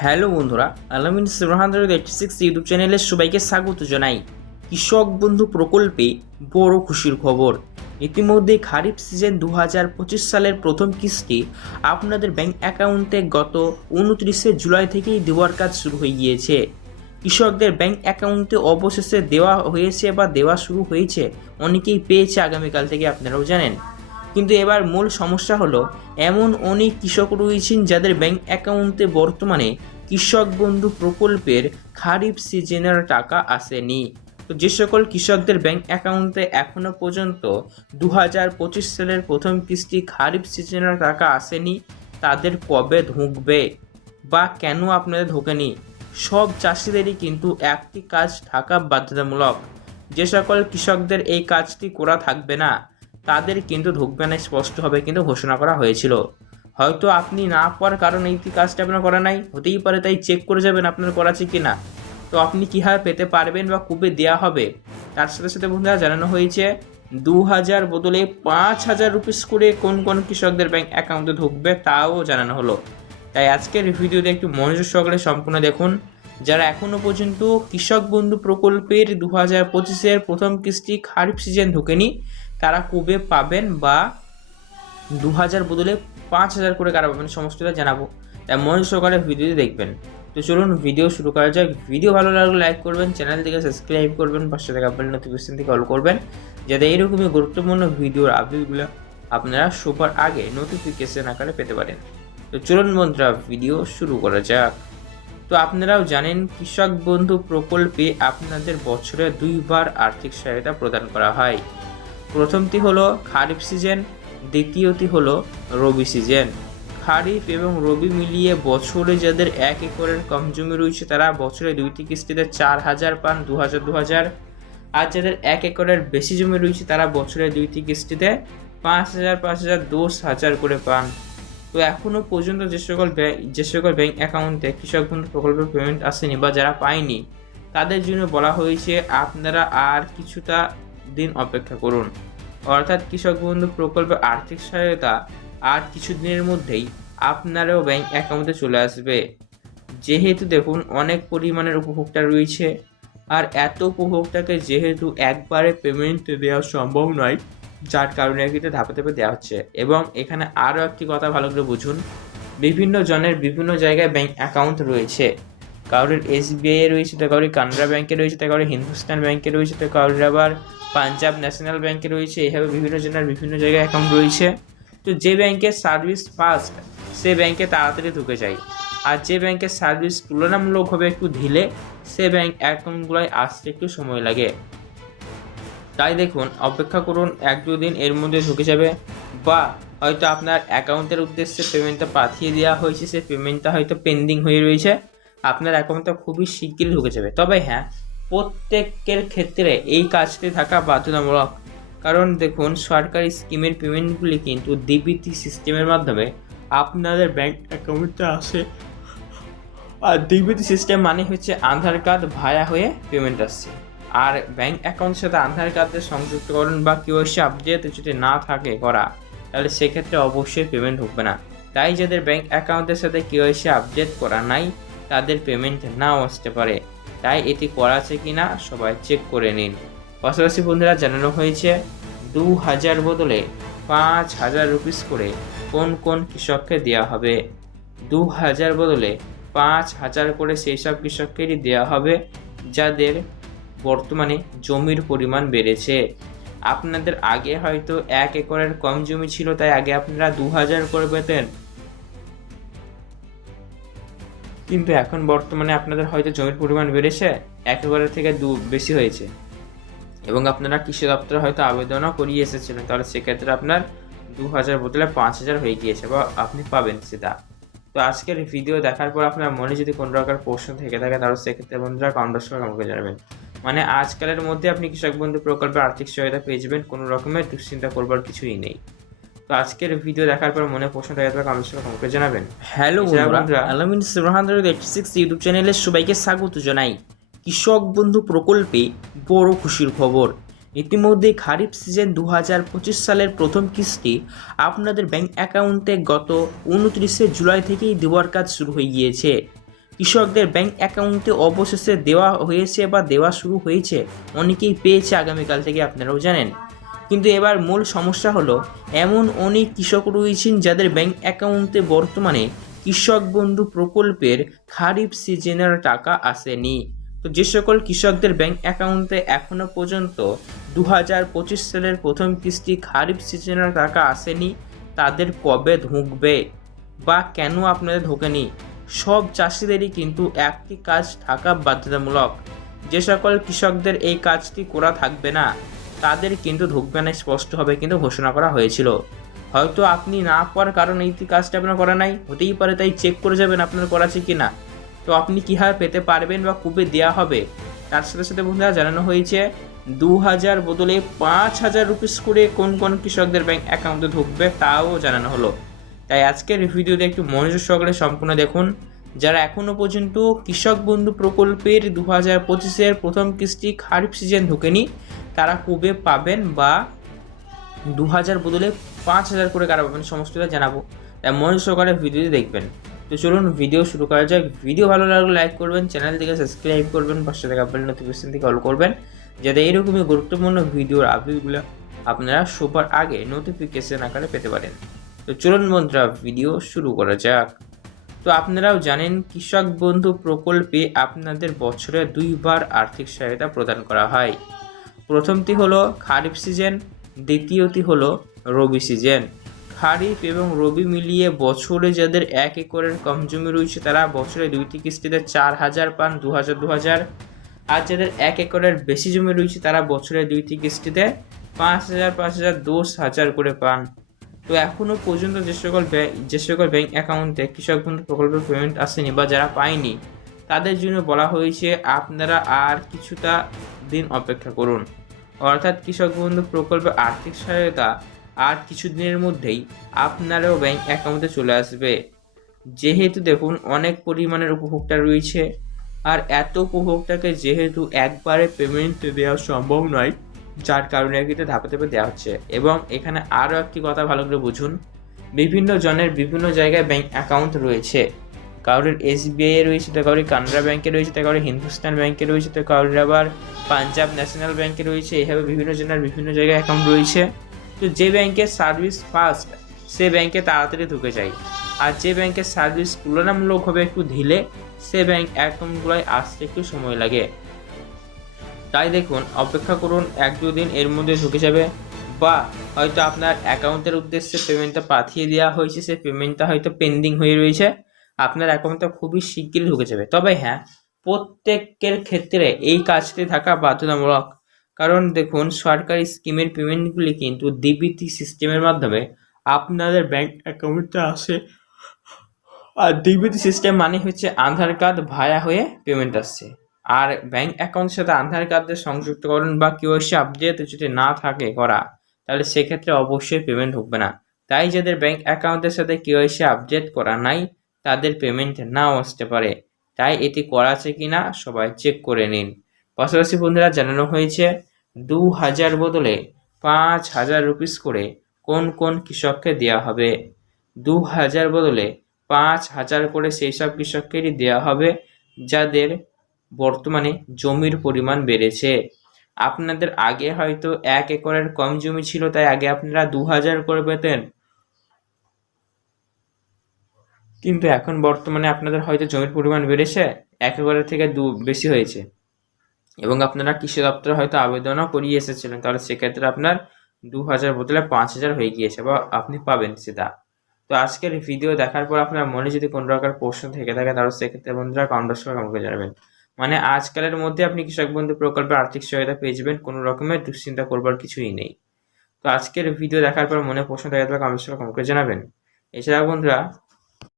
Hello বন্ধুরা, আলামিন seven six YouTube চ্যানেলে সবাইকে স্বাগত জানাই। কৃষক বন্ধু প্রকল্পে বড় খুশির খবর। ইতিমধ্যে খারিফ সিজন দু হাজার পঁচিশ সালের প্রথম কিস্তি আপনাদের ব্যাংক অ্যাকাউন্টে গত উনত্রিশে জুলাই থেকেই দেওয়ার কাজ শুরু হয়ে গিয়েছে। কৃষকদের ব্যাংক অ্যাকাউন্টে অবশেষে দেওয়া হয়েছে বা দেওয়া শুরু হয়েছে, অনেকেই পেয়েছে, আগামীকাল থেকে আপনারাও জানেন। কিন্তু এবার মূল সমস্যা হলো, এমন অনেক কৃষক রয়েছেন যাদের ব্যাংক অ্যাকাউন্টে বর্তমানে কৃষক বন্ধু প্রকল্পের খারিফ সিজনের টাকা আসেনি। তো যে সকল কৃষকদের ব্যাংক অ্যাকাউন্টে এখনও পর্যন্ত দু হাজার পঁচিশ সালের প্রথম কিস্তি খারিফ সিজনের টাকা আসেনি, তাদের কবে ঢুকবে বা কেন আপনাদের ঢোকেনি সব চাষিদেরই কিন্তু একটি কাজ থাকা বাধ্যতামূলক। যে সকল কৃষকদের এই কাজটি করা থাকবে না তাদের কিন্তু ঢুকবে না স্পষ্টভাবে কিন্তু ঘোষণা করা হয়েছিল। হয়তো আপনি না পাওয়ার কারণে এই কাজটা আপনার করা নাই, হতেই পারে তাই চেক করে যাবেন আপনার করা আছে কি না তো আপনি কীভাবে পেতে পারবেন বা কবে দেওয়া হবে? তার সাথে সাথে বন্ধুরা জানানো হয়েছে দু হাজার বদলে পাঁচ হাজার রুপিস করে কোন কোন কৃষকদের ব্যাংক অ্যাকাউন্টে ঢুকবে তাও জানানো হলো। তাই আজকের ভিডিওতে একটু মনোযোগ সহকারে সম্পূর্ণ দেখুন। যারা এখনও পর্যন্ত কৃষক বন্ধু প্রকল্পের দু হাজার পঁচিশের প্রথম কিস্তি খারিফ সিজন ঢুকেনি তারা কবে পাবেন বা দু হাজার বদলে পাঁচ হাজার করে কারা পাবেন, সমস্তটা জানাব। তাই মনোযোগ সহকারে ভিডিওটি দেখবেন। তো চলুন ভিডিও শুরু করা যাক। ভিডিও ভালো লাগলে লাইক করবেন, চ্যানেল থেকে সাবস্ক্রাইব করবেন, পাশে থেকে আপনার নোটিফিকেশন থেকে অল করবেন, যাতে এইরকমই গুরুত্বপূর্ণ ভিডিওর আপডেটগুলো আপনারা সবার আগে নোটিফিকেশন আকারে পেতে পারেন। তো চলুন বন্ধুরা, ভিডিও শুরু করা যাক। তো আপনারাও জানেন, কৃষক বন্ধু প্রকল্পে আপনাদের বছরে দুইবার আর্থিক সহায়তা প্রদান করা হয়। প্রথমটি হলো খারিফ সিজন, দ্বিতীয়টি হলো রবি সিজন। খারিফ এবং রবি মিলিয়ে বছরে যাদের এক একরের কম জমি রয়েছে, তারা বছরে দুইটি কিস্তিতে চার হাজার পান, দু হাজার দু হাজার। আর যাদের এক একরের বেশি জমি রয়েছে, তারা বছরে দুইটি কিস্তিতে পাঁচ হাজার পাঁচ হাজার, দশ হাজার করে পান। তো এখনও পর্যন্ত যে সকল যে সকল ব্যাংক অ্যাকাউন্টে কৃষক বন্ধু প্রকল্পের পেমেন্ট আসেনি বা যারা পায়নি, তাদের জন্য বলা হয়েছে, আপনারা আর কিছুটা দিন অপেক্ষা করুন। অর্থাৎ কৃষক বন্ধু প্রকল্পের আর্থিক সহায়তা আর কিছু দিনের মধ্যেই আপনারও ব্যাংক অ্যাকাউন্টে চলে আসবে। যেহেতু দেখুন, অনেক পরিমাণের উপভোক্তা রয়েছে আর এত উপভোক্তাকে যেহেতু একবারে পেমেন্ট দেওয়া সম্ভব নয়, যার কারণে কিন্তু ধাপে ধাপে দেওয়া হচ্ছে। এবং এখানে আরও একটি কথা ভালো করে বুঝুন, বিভিন্ন জনের বিভিন্ন জায়গায় ব্যাংক অ্যাকাউন্ট রয়েছে। কারোর এসবিআই রয়েছে, তো কারোর কানাডা ব্যাংকে রয়েছে, তো কারোর হিন্দুস্তান ব্যাংকে রয়েছে, তো কারোর আবার পাঞ্জাব ন্যাশনাল ব্যাংকে রয়েছে এইভাবে বিভিন্ন জনের বিভিন্ন জায়গায় অ্যাকাউন্ট রয়েছে। তো যে ব্যাংকের সার্ভিস ফাস্ট সে ব্যাংকে তাড়াতাড়ি ঢুকে যায়। আর যে ব্যাংকের সার্ভিস তুলনামূলকভাবে একটু ঢিলে, সে ব্যাংক অ্যাকাউন্টগুলোয় আসতে একটু সময় লাগে। তাই দেখুন, অপেক্ষা করুন, এক দুদিন এর মধ্যে ঢুকে যাবে। বা হয়তো আপনার অ্যাকাউন্টের উদ্দেশ্যে পেমেন্টটা পাঠিয়ে দেওয়া হয়েছে সে পেমেন্টটা হয়তো পেন্ডিং হয়ে রয়েছে। আপনার অ্যাকাউন্টটা খুবই শিগগিরই ঢুকে যাবে। তবে হ্যাঁ প্রত্যেকের ক্ষেত্রে এই কাজটি থাকা বাধ্যতামূলক। কারণ দেখুন, সরকারি স্কিমের পেমেন্টগুলি কিন্তু ডিবিটি সিস্টেমের মাধ্যমে আপনাদের ব্যাংক অ্যাকাউন্টে আসে। আর ডিবিটি সিস্টেম মানে হচ্ছে আধার কার্ড ভায়া হয়ে পেমেন্ট আসছে। আর ব্যাংক অ্যাকাউন্টের সাথে আধার কার্ডের সংযুক্তকরণ বা কেওয়াইসি আপডেট যদি না থাকে করা, তাহলে সেক্ষেত্রে অবশ্যই পেমেন্ট ঢুকবে না। তাই যাদের ব্যাংক অ্যাকাউন্টের সাথে কেওয়াইসি আপডেট করা নাই তাদের পেমেন্ট নাও আসতে পারে। তাই এটি করা আছে কি না সবাই চেক করে নিন। পাশাপাশি বন্ধুরা জানানো হয়েছে দু হাজার বদলে পাঁচ হাজার রুপিস করে কোন কোন কৃষককে দেওয়া হবে? দু হাজার বদলে পাঁচ হাজার করে সেই সব কৃষককেরই দেওয়া হবে যাদের বর্তমানে জমির পরিমাণ বেড়েছে। আপনাদের আগে হয়তো এক একরের কম জমি ছিল, তাই আগে আপনারা দু হাজার করে পেতেন। কিন্তু এখন বর্তমানে আপনাদের হয়তো জমির পরিমাণ বেড়েছে এক একরের থেকে দু, বেশি হয়েছে। এবং আপনারা কৃষি দপ্তরে হয়তো আবেদনও করিয়ে এসেছিলেন, তাহলে সেক্ষেত্রে আপনার দু হাজার বদলে পাঁচ হাজার হয়ে গিয়েছে বা আপনি পাবেন সেটা। তো আজকের ভিডিও দেখার পর আপনার মনে যদি কোনো রকম প্রশ্ন থেকে থাকে, তাহলে সেক্ষেত্রে বন্ধুরা কমেন্ট আমাকে জানাবেন। মানে আজকালের মধ্যে আপনি কৃষক বন্ধু প্রকল্পে আর্থিক সহায়তা পেয়ে যাবেন, কোনো রকমের দুশ্চিন্তা করবার কিছুই নেই। তো আজকের ভিডিও দেখার পর মনে প্রশ্ন থাকে তাহলে কমেন্ট আমাকে জানাবেন। হ্যালো বন্ধুরা আলামিন এইটি সিক্স ইউটিউব চ্যানেলে সবাইকে স্বাগত জানাই। কৃষক বন্ধু প্রকল্পে বড় খুশির খবর। ইতিমধ্যে খারিফ সিজন দু হাজার পঁচিশ সালের প্রথম কিস্তি আপনাদের ব্যাংক অ্যাকাউন্টে গত উনত্রিশে জুলাই থেকেই দেওয়ার কাজ শুরু হয়ে গিয়েছে। কৃষকদের ব্যাংক অ্যাকাউন্টে অবশেষে দেওয়া হয়েছে বা দেওয়া শুরু হয়েছে অনেকেই পেয়েছে আগামীকাল থেকে আপনারাও জানেন। কিন্তু এবার মূল সমস্যা হলো, এমন অনেক কৃষক রয়েছেন যাদের ব্যাংক অ্যাকাউন্টে বর্তমানে কৃষক বন্ধু প্রকল্পের খারিফ সিজনের টাকা আসেনি। তো যে সকল কৃষকদের ব্যাংক অ্যাকাউন্টে এখনও পর্যন্ত দু হাজার পঁচিশ সালের প্রথম কিস্তি খারিফ সিজনের টাকা আসেনি, তাদের কবে ঢুকবে বা কেন আপনাদের ঢোকেনি? সব চাষিদেরই কিন্তু একটি কাজ থাকা বাধ্যতামূলক। যে সকল কৃষকদের এই কাজটি করা থাকবে না তাদের কিন্তু ঢুকবে না, স্পষ্টভাবে কিন্তু ঘোষণা করা হয়েছিল। হয়তো আপনি না পাওয়ার কারণে এই কাজটা আপনার করা নাই, হতেই পারে তাই চেক করে যাবেন আপনার করা আছে কি না তো আপনি কীভাবে পেতে পারবেন বা কবে দেওয়া হবে? তার সাথে সাথে বন্ধুরা জানানো হয়েছে দু হাজার বদলে পাঁচ হাজার রুপিস করে কোন কোন কৃষকদের ব্যাংক অ্যাকাউন্টে ঢুকবে তাও জানানো হলো। তাই আজকের ভিডিওতে একটু মনোযোগ সহকারে সম্পূর্ণ দেখুন। যারা এখনও পর্যন্ত কৃষক বন্ধু প্রকল্পের দু হাজার পঁচিশের প্রথম কিস্তি খারিফ সিজন ঢুকেনি, তারা কবে পাবেন বা দু হাজার বদলে পাঁচ হাজার করে কারা পাবেন সমস্তটা জানাব। তাই মনোযোগ সহকারে ভিডিওটি দেখবেন। তো চলুন ভিডিও শুরু করা যাক। ভিডিও ভালো লাগলে লাইক করবেন চ্যানেল থেকে সাবস্ক্রাইব করবেন, পাশে থাকা বেল নোটিফিকেশন থেকে অল করবেন, যাতে এইরকমই গুরুত্বপূর্ণ ভিডিওর আপডেটগুলো আপনারা সবার আগে নোটিফিকেশন আকারে পেতে পারেন। তো চলুন বন্ধুরা, ভিডিও শুরু করা যাক। তো আপনারাও জানেন, কৃষক বন্ধু প্রকল্পে আপনাদের বছরে দুইবার আর্থিক সহায়তা প্রদান করা হয়। প্রথমটি হলো খারিফ সিজন, দ্বিতীয়টি হলো রবি সিজন। খারিফ এবং রবি মিলিয়ে বছরে যাদের এক একরের কম জমি রয়েছে, তারা বছরে দুইটি কিস্তিতে চার হাজার পান, দু হাজার দু হাজার। আর যাদের এক একরের বেশি জমি রয়েছে, তারা বছরে দুইটি কিস্তিতে পাঁচ হাজার পাঁচ হাজার, দশ হাজার করে পান। তো এখনও পর্যন্ত যে সকল যে সকল ব্যাংক অ্যাকাউন্টে কৃষক বন্ধু প্রকল্পের পেমেন্ট আসেনি বা যারা পায়নি, তাদের জন্য বলা হয়েছে আপনারা আর কিছুটা দিন অপেক্ষা করুন। অর্থাৎ কৃষক বন্ধু প্রকল্পের আর্থিক সহায়তা আর কিছুদিনের মধ্যেই আপনারও ব্যাংক অ্যাকাউন্টে চলে আসবে। যেহেতু দেখুন, অনেক পরিমাণের উপভোক্তা রয়েছে, আর এত উপভোক্তাকে যেহেতু একবারে পেমেন্ট দেওয়া সম্ভব নয় যার কারণে কিন্তু ধাপে ধাপে দেওয়া হচ্ছে। এবং এখানে আরও একটি কথা ভালো করে বুঝুন। বিভিন্ন জনের বিভিন্ন জায়গায় ব্যাংক অ্যাকাউন্ট রয়েছে। কারোর এসবিআই রয়েছে, তো কারোর কানাড়া ব্যাংকে রয়েছে, তো কারোর হিন্দুস্তান ব্যাংকে রয়েছে, তো কারোর আবার পাঞ্জাব ন্যাশনাল ব্যাংকে রয়েছে, এইভাবে বিভিন্ন জনের বিভিন্ন জায়গায় অ্যাকাউন্ট রয়েছে। তো যে ব্যাংকের সার্ভিস ফাস্ট সে ব্যাংকে তাড়াতাড়ি ঢুকে যায়। আর যে ব্যাংকের সার্ভিস তুলনামূলকভাবে একটু ঢিলে, সে ব্যাংক অ্যাকাউন্টগুলোয় আসতে একটু সময় লাগে। তাই দেখুন, অপেক্ষা করুন এক দুদিন এর মধ্যে ঢুকে যাবে। বা হয়তো আপনার অ্যাকাউন্টের উদ্দেশ্যে পেমেন্টটা পাঠিয়ে দেওয়া হয়েছে, সেই পেমেন্টটা হয়তো পেন্ডিং হয়ে রয়েছে। আপনার অ্যাকাউন্টটা খুবই শিগগিরই ঢুকে যাবে। তবে হ্যাঁ প্রত্যেকের ক্ষেত্রে এই কাজটি থাকা বাধ্যতামূলক। কারণ দেখুন, সরকারি স্কিমের পেমেন্টগুলি কিন্তু ডিবিটি সিস্টেমের মাধ্যমে আপনাদের ব্যাংক অ্যাকাউন্টে আসে। আর ডিবিটি সিস্টেম মানে হচ্ছে আধার কার্ড ভায়া হয়ে পেমেন্ট আসছে। আর ব্যাংক অ্যাকাউন্টের সাথে আধার কার্ডের সংযুক্তকরণ বা কেওয়াইসি আপডেট যদি না থাকে করা, তাহলে সেক্ষেত্রে অবশ্যই পেমেন্ট ঢুকবে না। তাই যাদের ব্যাংক অ্যাকাউন্টের সাথে কেওয়াইসি আপডেট করা নাই, তাদের পেমেন্ট নাও আসতে পারে। তাই এটি করা আছে কি না সবাই চেক করে নিন। পাশাপাশি বন্ধুরা, জানানো হয়েছে দু হাজার বদলে পাঁচ হাজার রুপিস করে কোন কোন কৃষককে দেওয়া হবে? দু হাজার বদলে পাঁচ হাজার করে সেই সব কৃষককেরই দেওয়া হবে যাদের বর্তমানে জমির পরিমাণ বেড়েছে। আপনাদের আগে হয়তো এক একরের কম জমি ছিল, তাই আগে আপনারা দু হাজার করে পেতেন। কিন্তু এখন বর্তমানে আপনাদের হয়তো জমির পরিমাণ বেড়েছে, এক একরের থেকে দু বেশি হয়েছে। এবং আপনারা কৃষি দপ্তরে হয়তো আবেদনও করিয়ে এসেছিলেন, তাহলে সেক্ষেত্রে আপনার দু হাজার বদলে পাঁচ হাজার হয়ে গিয়েছে বা আপনি পাবেন সেটা। তো আজকের ভিডিও দেখার পর আপনার মনে যদি কোনো রকম প্রশ্ন থেকে থাকে, তাহলে সেক্ষেত্রে বন্ধুরা কমেন্ট সময় আমাকে জানাবেন। মানে আজকালের মধ্যে আপনি কৃষক বন্ধু প্রকল্পের আর্থিক সহায়তা পেয়ে যাবেন, কোনো রকমের দুশ্চিন্তা করবার কিছুই নেই। তো আজকের ভিডিও দেখার পর মনে প্রশ্ন থাকে থাকলে কমেন্ট করে জানাবেন। এছাড়া বন্ধুরা